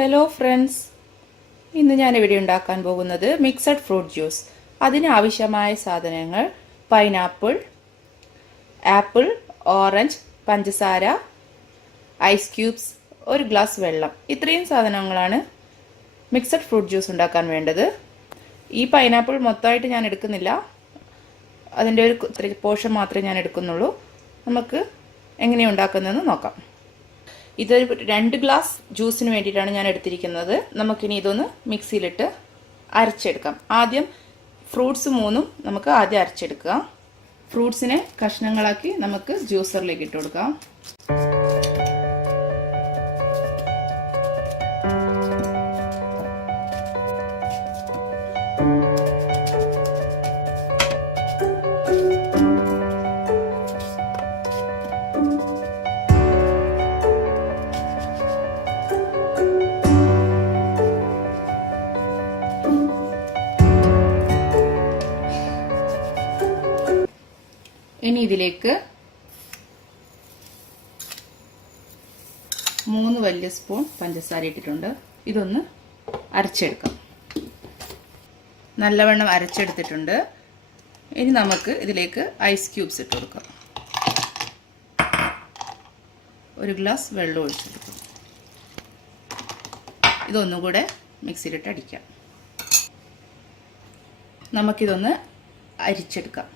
Hello friends, ഇന്ന് ഞാൻ ഇവിടെ ഉണ്ടാക്കാൻ പോകുന്നത് മിക്സഡ് ഫ്രൂട്ട് ജ്യൂസ്. അതിനാവശ്യമായ സാധനങ്ങൾ: പൈനാപ്പിൾ, ആപ്പിൾ, ഓറഞ്ച്, പഞ്ചസാര, ഐസ് ക്യൂബ്സ്, ഒരു ഗ്ലാസ് വെള്ളം. ഇത്രയും സാധനങ്ങളാണ് മിക്സഡ് ഫ്രൂട്ട് ജ്യൂസ് ഉണ്ടാക്കാൻ വേണ്ടത്. ഈ പൈനാപ്പിൾ മൊത്തമായിട്ട് ഞാൻ എടുക്കുന്നില്ല, അതിൻ്റെ ഒരു പോർഷൻ മാത്രമേ ഞാൻ എടുക്കുന്നുള്ളൂ. നമുക്ക് എങ്ങനെയാണ് ഉണ്ടാക്കുന്നതെന്ന് നോക്കാം. ഇതൊരു 2 ഗ്ലാസ് ജ്യൂസിന് വേണ്ടിയിട്ടാണ് ഞാൻ എടുത്തിരിക്കുന്നത്. നമുക്കിനി ഇതൊന്ന് മിക്സിയിലിട്ട് അരച്ചെടുക്കാം. ആദ്യം ഫ്രൂട്ട്സ് 3 നമുക്ക് ആദ്യം അരച്ചെടുക്കുക. ഫ്രൂട്ട്സിനെ കഷ്ണങ്ങളാക്കി നമുക്ക് ജ്യൂസറിലേക്ക് ഇട്ട് കൊടുക്കാം. ഇനി ഇതിലേക്ക് 3 വലിയ സ്പൂൺ പഞ്ചസാര ഇട്ടിട്ടുണ്ട്. ഇതൊന്ന് അരച്ചെടുക്കാം. നല്ലവണ്ണം അരച്ചെടുത്തിട്ടുണ്ട്. ഇനി നമുക്ക് ഇതിലേക്ക് ഐസ് ക്യൂബ്സ് ഇട്ട് കൊടുക്കാം. ഒരു ഗ്ലാസ് വെള്ളം ഒഴിച്ചെടുക്കും. ഇതൊന്നുകൂടെ മിക്സിയിലിട്ട് അടിക്കാം. നമുക്കിതൊന്ന് അരിച്ചെടുക്കാം.